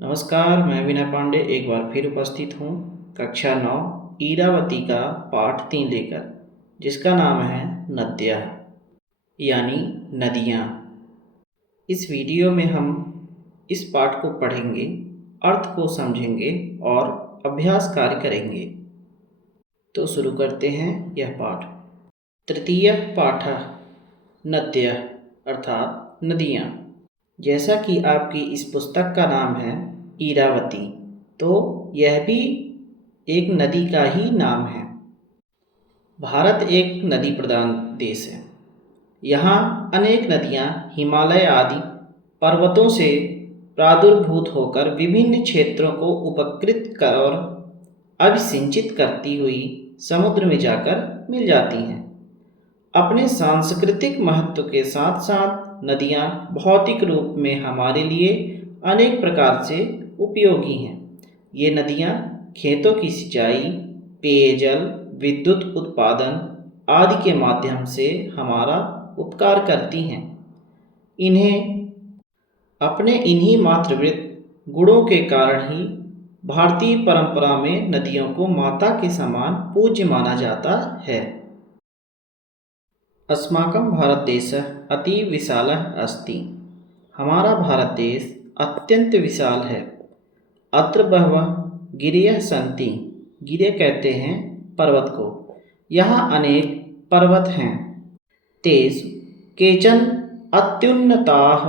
नमस्कार, मैं विनय पांडे एक बार फिर उपस्थित हूँ कक्षा 9 इरावती का पाठ 3 लेकर, जिसका नाम है नद्याँ यानी नदियाँ। इस वीडियो में हम इस पाठ को पढ़ेंगे, अर्थ को समझेंगे और अभ्यास कार्य करेंगे। तो शुरू करते हैं यह पाठ। तृतीय पाठ नद्यः अर्थात नदियाँ। जैसा कि आपकी इस पुस्तक का नाम है इरावती, तो यह भी एक नदी का ही नाम है। भारत एक नदी प्रधान देश है। यहाँ अनेक नदियाँ हिमालय आदि पर्वतों से प्रादुर्भूत होकर विभिन्न क्षेत्रों को उपकृत और अभिसिंचित करती हुई समुद्र में जाकर मिल जाती हैं। अपने सांस्कृतिक महत्व के साथ साथ नदियाँ भौतिक रूप में हमारे लिए अनेक प्रकार से उपयोगी हैं। ये नदियाँ खेतों की सिंचाई, पेयजल, विद्युत उत्पादन आदि के माध्यम से हमारा उपकार करती हैं। अपने इन्हीं मातृवृत्त गुणों के कारण ही भारतीय परंपरा में नदियों को माता के समान पूज्य माना जाता है। अस्माकं भारतदेशः अतीव विशालः अस्ति। हमारा भारत देश अत्यंत विशाल है। अत्र बहवः गिरयः सन्ति। गिरिय कहते हैं पर्वत को। यहाँ अनेक पर्वत हैं। तेषु केचन अत्युन्नताः,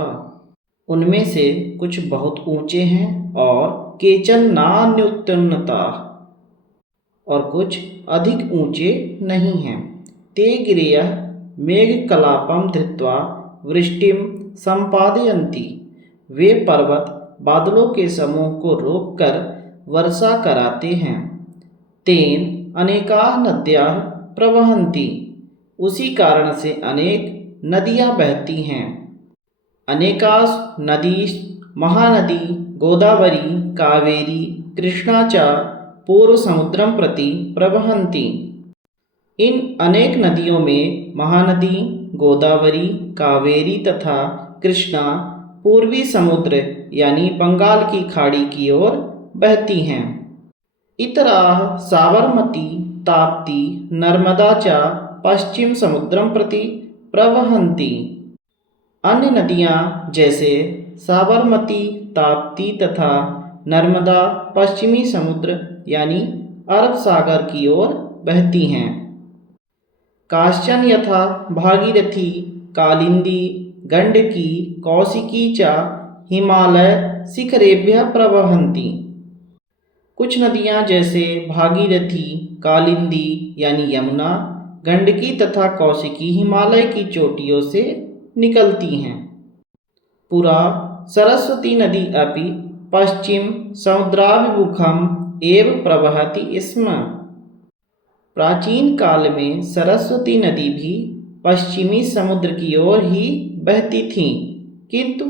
उनमें से कुछ बहुत ऊंचे हैं, और केचन नान्योत्तुन्नताः, और कुछ अधिक ऊंचे नहीं हैं। ते गिरयः मेघकलापं धृत्वा वृष्टिं संपादयन्ति। वे पर्वत बादलों के समूह को रोककर वर्षा कराते हैं। तेन अनेकाः नद्याः प्रवहन्ति। उसी कारण से अनेक नदियाँ बहती हैं। अनेकास् नदीश् महानदी गोदावरी कावेरी कृष्णा च पूर्वसमुद्रं प्रति प्रवहन्ति। इन अनेक नदियों में महानदी गोदावरी, कावेरी तथा कृष्णा पूर्वी समुद्र यानी बंगाल की खाड़ी की ओर बहती हैं। इतराः साबरमती ताप्ती नर्मदा च पश्चिम समुद्रं प्रति प्रवहन्ति। अन्य नदियाँ जैसे साबरमती, ताप्ती तथा नर्मदा पश्चिमी समुद्र यानी अरब सागर की ओर बहती हैं। काश्चन यथा भागीरथी, कालिंदी, गंडकी, कौशिकी च हिमालय शिखरेभ्यः प्रवहन्ति। कुछ नदियाँ जैसे भागीरथी, कालिंदी यानी यमुना, गंडकी तथा कौशिकी हिमालय की चोटियों से निकलती हैं। पुरा सरस्वती नदी अपि पश्चिम समुद्राभिमुखम् एव प्रवहति स्म। प्राचीन काल में सरस्वती नदी भी पश्चिमी समुद्र की ओर ही बहती थी, किंतु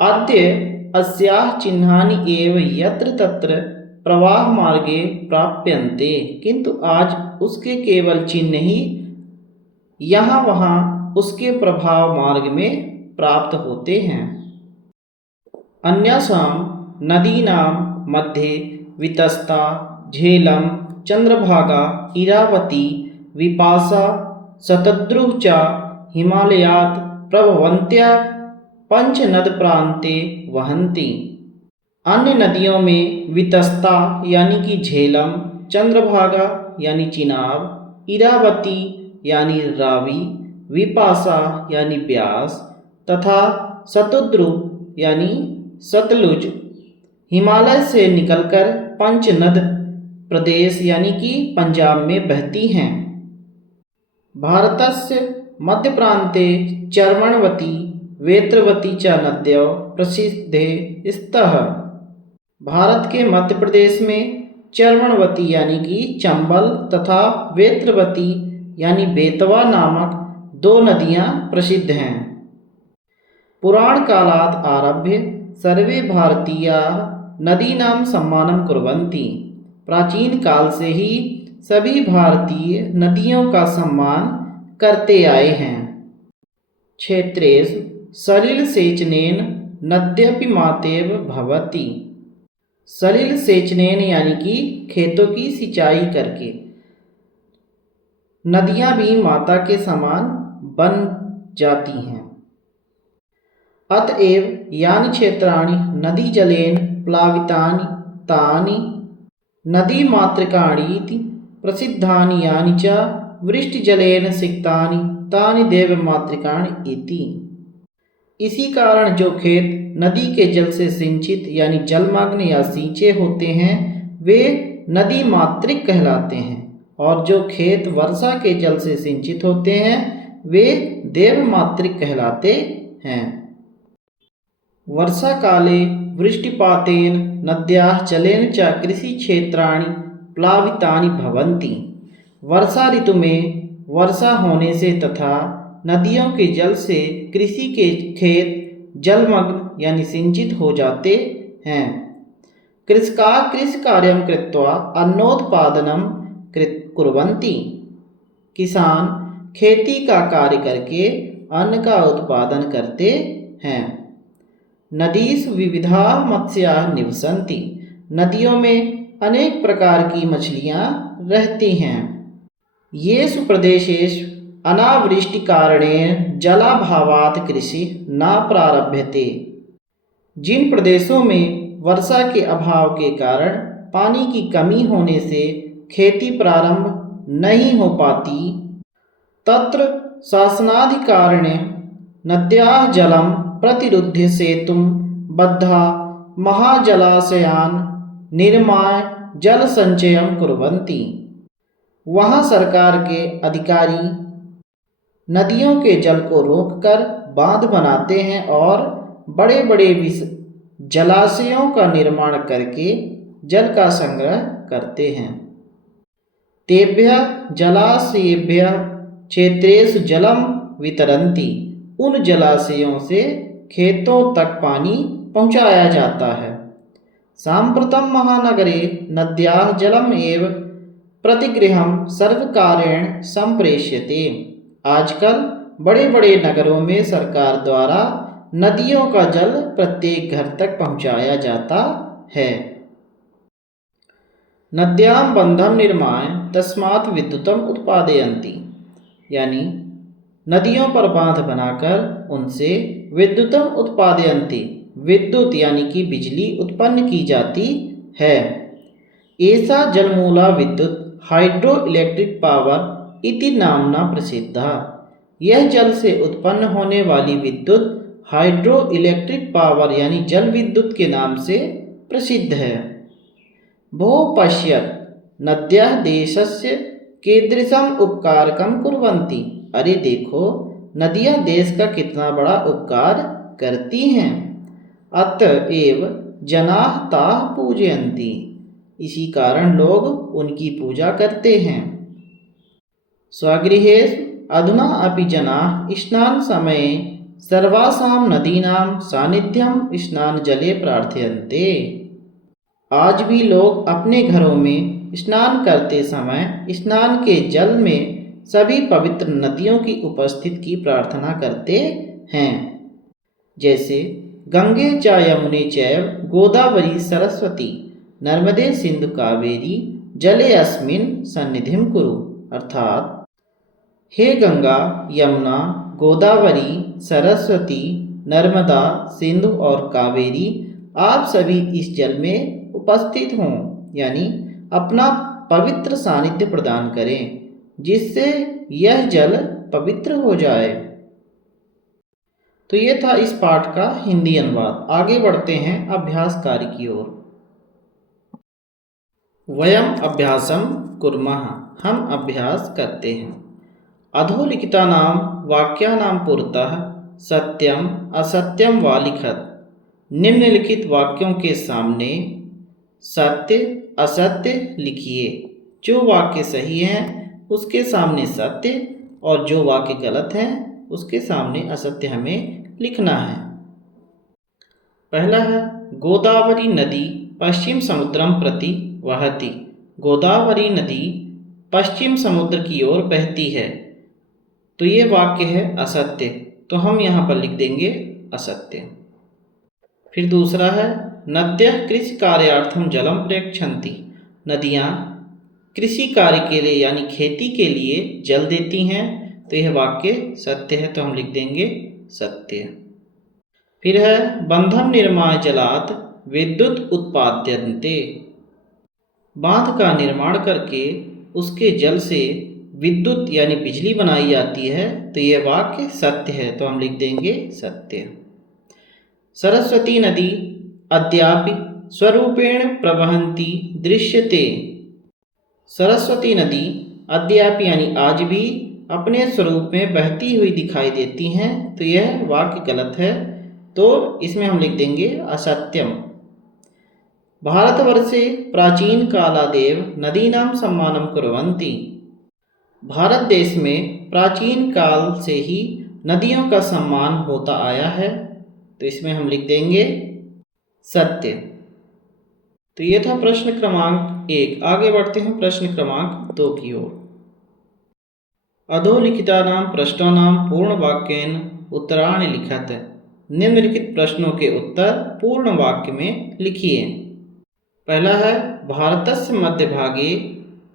अद्य अस्याः चिह्नानि एव यत्र तत्र प्रवाह मार्गे प्राप्यन्ते। किंतु आज उसके केवल चिन्ह ही यहाँ वहाँ उसके प्रभाव मार्ग में प्राप्त होते हैं। अन्यासां नदीनां मध्ये वितस्ता, झेलम, चंद्रभागा, इरावती, विपाशा, शतद्रुः च हिमालयात् प्रभवन्त्या पंचनदप्रान्ते वहन्ति। अन्य नदियों में वितस्ता यानी कि झेलम, चंद्रभागा यानी चिनाब, इरावती यानी रावी, विपाशा यानी ब्यास तथा शतद्रुः यानी सतलुज हिमालय से निकलकर पंचनद प्रदेश यानी कि पंजाब में बहती हैं। भारतस्य मध्यप्रान्ते चर्मणवती, वेत्रवती च नद्यः प्रसिद्धे स्तः। भारत के मध्य प्रदेश में चर्मणवती यानी कि चंबल तथा वेत्रवती यानी बेतवा नामक दो नदियाँ प्रसिद्ध हैं। पुराण कालात् आरभ्य सर्वे भारतीयाः नदीनां सम्मानं कुर्वन्ति। प्राचीन काल से ही सभी भारतीय नदियों का सम्मान करते आए हैं। क्षेत्रेषु सलिलसेचनेन नद्यपि मातेव भवति। सलिल सेचनेन यानी कि खेतों की सिंचाई करके नदियां भी माता के समान बन जाती हैं। अतएव यानि क्षेत्राणि नदी जलेन प्लावितानि तानि नदी मातृकाणीति प्रसिद्धानि यानि च वृष्टिजलेन सिक्तानि तानि देवमातृकाणि इति। इसी कारण जो खेत नदी के जल से सिंचित यानी जलमग्न या सिंचे होते हैं वे नदी मातृक कहलाते हैं, और जो खेत वर्षा के जल से सिंचित होते हैं वे देवमातृक कहलाते हैं। वर्षा काले वृष्टिपातेन नद्याः जलेन च कृषि क्षेत्राणि प्लावितानि भवन्ति। वर्षा ऋतु में वर्षा होने से तथा नदियों के जल से कृषि के खेत जलमग्न यानी सिंचित हो जाते हैं। कृषका कृषिकार्यं कृत्वा अन्नोत्पादनं कुर्वन्ति। किसान खेती का कार्य करके अन्न का उत्पादन करते हैं। नदीषु विविधा मत्स्याः निवसन्ति। नदियों में अनेक प्रकार की मछलियाँ रहती हैं। येषु प्रदेशेषु अनावृष्टिकारणेन जलाभावात् कृषि न प्रारभ्यते। जिन प्रदेशों में वर्षा के अभाव के कारण पानी की कमी होने से खेती प्रारंभ नहीं हो पाती, तत्र शासनाधिकारिणः नद्याः जलं प्रतिरुध्य सेतुं बद्ध्वा महाजलाशयान् निर्माय जल संचयं कुर्वन्ति। वहाँ सरकार के अधिकारी नदियों के जल को रोककर बांध बनाते हैं और बड़े बड़े जलाशयों का निर्माण करके जल का संग्रह करते हैं। तेभ्यः जलाशयेभ्यः क्षेत्रेषु जलं वितरन्ति। उन जलाशयों से खेतों तक पानी पहुँचाया जाता है। साम्प्रतं महानगरे नद्याः जलम् एव प्रतिगृहं सर्वकारेण संप्रेष्यते। आजकल बड़े बड़े नगरों में सरकार द्वारा नदियों का जल प्रत्येक घर तक पहुंचाया जाता है। नद्यां बंधं निर्माय तस्मात् विद्युतम् उत्पादयन्ति। यानी नदियों पर बांध बनाकर उनसे विद्युतम् उत्पादयन्ति। विद्युत यानी कि बिजली उत्पन्न की जाती है। ऐसा जलमूला विद्युत हाइड्रो इलेक्ट्रिक पावर इति नामना प्रसिद्धा। यह जल से उत्पन्न होने वाली विद्युत हाइड्रो इलेक्ट्रिक पावर यानी जल विद्युत के नाम से प्रसिद्ध है। भो पश्यत् नद्यः देशस्य कीदृशम् उपकारकं कुर्वन्ति। अरे देखो नदियाँ देश का कितना बड़ा उपकार करती हैं। अतएव जनाः ताः पूजयन्ति। इसी कारण लोग उनकी पूजा करते हैं। स्वगृहेषु अधुना अपि जनाः स्नानसमये सर्वासां नदीनां सान्निध्यं स्नानजले प्रार्थयन्ते। आज भी लोग अपने घरों में स्नान करते समय स्नान के जल में सभी पवित्र नदियों की उपस्थिति की प्रार्थना करते हैं। जैसे गंगे च यमुने चैव गोदावरी सरस्वती नर्मदे सिंधु कावेरी जले अस्मिन् सन्निधिं कुरु। अर्थात हे गंगा, यमुना, गोदावरी, सरस्वती, नर्मदा, सिंधु और कावेरी, आप सभी इस जल में उपस्थित हों, यानी अपना पवित्र सानिध्य प्रदान करें, जिससे यह जल पवित्र हो जाए। तो ये था इस पाठ का हिंदी अनुवाद। आगे बढ़ते हैं अभ्यास कार्य की ओर। वयम अभ्यासम कुर्मः। हम अभ्यास करते हैं। अधोलिखितानां वाक्यानां पुरतः सत्यम असत्यम वा लिखत। निम्नलिखित वाक्यों के सामने सत्य असत्य लिखिए। जो वाक्य सही है उसके सामने सत्य और जो वाक्य गलत है उसके सामने असत्य हमें लिखना है। पहला है गोदावरी नदी पश्चिम समुद्रम प्रति वहति। गोदावरी नदी पश्चिम समुद्र की ओर बहती है। तो ये वाक्य है असत्य, तो हम यहाँ पर लिख देंगे असत्य। फिर दूसरा है नद्यः कृषि कार्यार्थम जलम प्रयच्छन्ति। नदियाँ कृषि कार्य के लिए यानी खेती के लिए जल देती हैं। तो यह वाक्य सत्य है, तो हम लिख देंगे सत्य। फिर है बंधम निर्माण जलात विद्युत उत्पाद्यन्ते। बांध का निर्माण करके उसके जल से विद्युत यानी बिजली बनाई जाती है। तो यह वाक्य सत्य है, तो हम लिख देंगे सत्य। सरस्वती नदी अद्यापि स्वरूपेण प्रवहन्ती दृश्यते। सरस्वती नदी अद्यापि यानी आज भी अपने स्वरूप में बहती हुई दिखाई देती हैं। तो यह वाक्य गलत है, तो इसमें हम लिख देंगे असत्यम। भारतवर्षे प्राचीन कालादेव नदीनां सम्मानं कुर्वन्ति। भारत देश में प्राचीन काल से ही नदियों का सम्मान होता आया है। तो इसमें हम लिख देंगे सत्य। तो ये था प्रश्न क्रमांक 1। आगे बढ़ते हैं प्रश्न क्रमांक 2 की ओर। अधोलिखितानां प्रश्नानां पूर्ण वाक्येन उत्तराणि लिखत। निम्नलिखित प्रश्नों के उत्तर पूर्ण वाक्य में लिखिए। पहला है भारतस्य मध्यभागे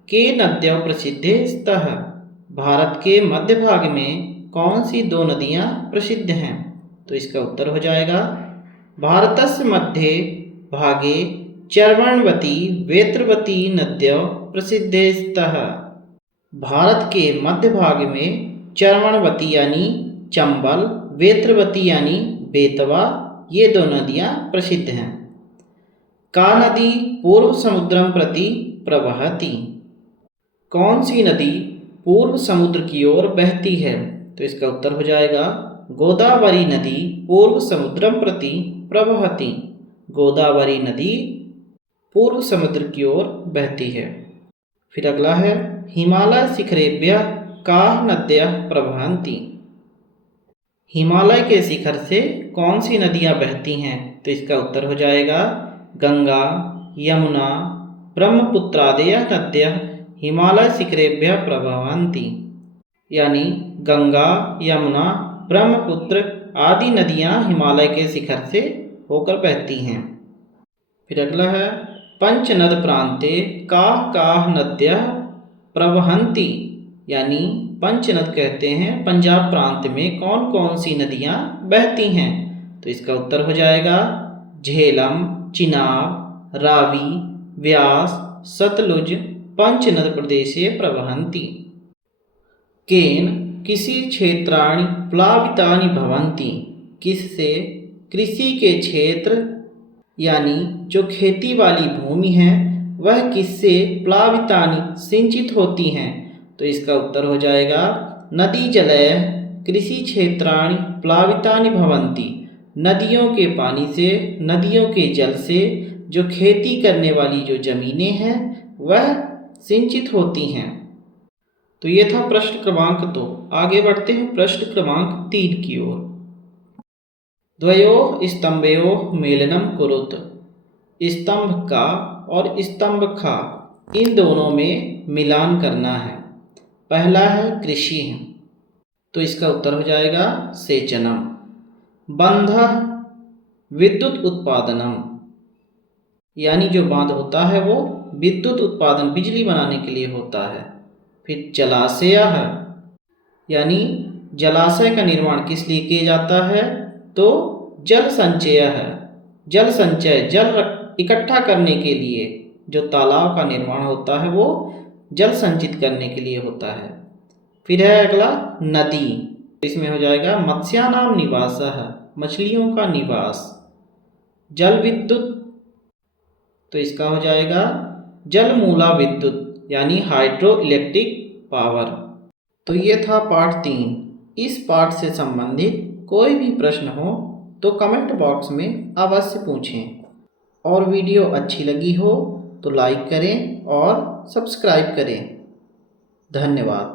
के नद्यः प्रसिद्धे स्तः। भारत के मध्य भाग में कौन सी दो नदियाँ प्रसिद्ध हैं? तो इसका उत्तर हो जाएगा भारतस्य मध्ये भागे चर्वणवती वेत्रवती नद्यः प्रसिद्धे स्तः। भारत के मध्य भाग में चर्वणवती यानी चंबल, वेत्रवती यानी बेतवा, ये दो नदियाँ प्रसिद्ध हैं। का नदी पूर्व समुद्रम प्रति प्रवहति। कौन सी नदी पूर्व समुद्र की ओर बहती है? तो इसका उत्तर हो जाएगा गोदावरी नदी पूर्व समुद्रम प्रति प्रवहति। गोदावरी नदी पूर्व समुद्र की ओर बहती है। फिर अगला है हिमालय शिखरेभ्यः काः नद्यः प्रवहन्ति। हिमालय के शिखर से कौन सी नदियाँ बहती हैं? तो इसका उत्तर हो जाएगा गंगा, यमुना, ब्रह्मपुत्रादयः नद्यः हिमालय शिखरेभ्यः प्रवहन्ति। यानी गंगा, यमुना, ब्रह्मपुत्र आदि नदियाँ हिमालय के शिखर से होकर बहती हैं। फिर अगला है पंचनद प्रांते काः काः नद्यः प्रवहन्ति। यानी पंचनद कहते हैं पंजाब प्रांत में कौन कौन सी नदियाँ बहती हैं? तो इसका उत्तर हो जाएगा झेलम, चिनाब, रावी, व्यास, सतलुज पंचनद प्रदेशे प्रवहन्ति। केन किसी क्षेत्राणि प्लावितानि भवन्ति। किससे कृषि के क्षेत्र यानी जो खेती वाली भूमि है वह किससे प्लावितानि सिंचित होती हैं? तो इसका उत्तर हो जाएगा नदी जलय कृषि क्षेत्राणि प्लावितानि भवन्ति। नदियों के पानी से, नदियों के जल से जो खेती करने वाली जो जमीनें हैं वह सिंचित होती हैं। तो ये था प्रश्न क्रमांक 2। आगे बढ़ते हैं प्रश्न क्रमांक 3 की ओर। द्वयोः स्तंभयोः मेलनम कुरुत। स्तंभ का और स्तंभ खा इन दोनों में मिलान करना है। पहला है कृषि, तो इसका उत्तर हो जाएगा सेचनम। बंधः विद्युत उत्पादनम, यानी जो बांध होता है वो विद्युत उत्पादन बिजली बनाने के लिए होता है। फिर जलाशय है, यानी जलाशय का निर्माण किस लिए किया जाता है? तो जल संचय है। जल संचय जल इकट्ठा करने के लिए जो तालाब का निर्माण होता है वो जल संचित करने के लिए होता है। फिर है अगला नदी, इसमें हो जाएगा मत्स्यानाम निवासः, मछलियों का निवास। जल विद्युत, तो इसका हो जाएगा जलमूला विद्युत यानी हाइड्रो इलेक्ट्रिक पावर। तो ये था पाठ 3। इस पाठ से संबंधित कोई भी प्रश्न हो तो कमेंट बॉक्स में अवश्य पूछें, और वीडियो अच्छी लगी हो तो लाइक करें और सब्सक्राइब करें। धन्यवाद।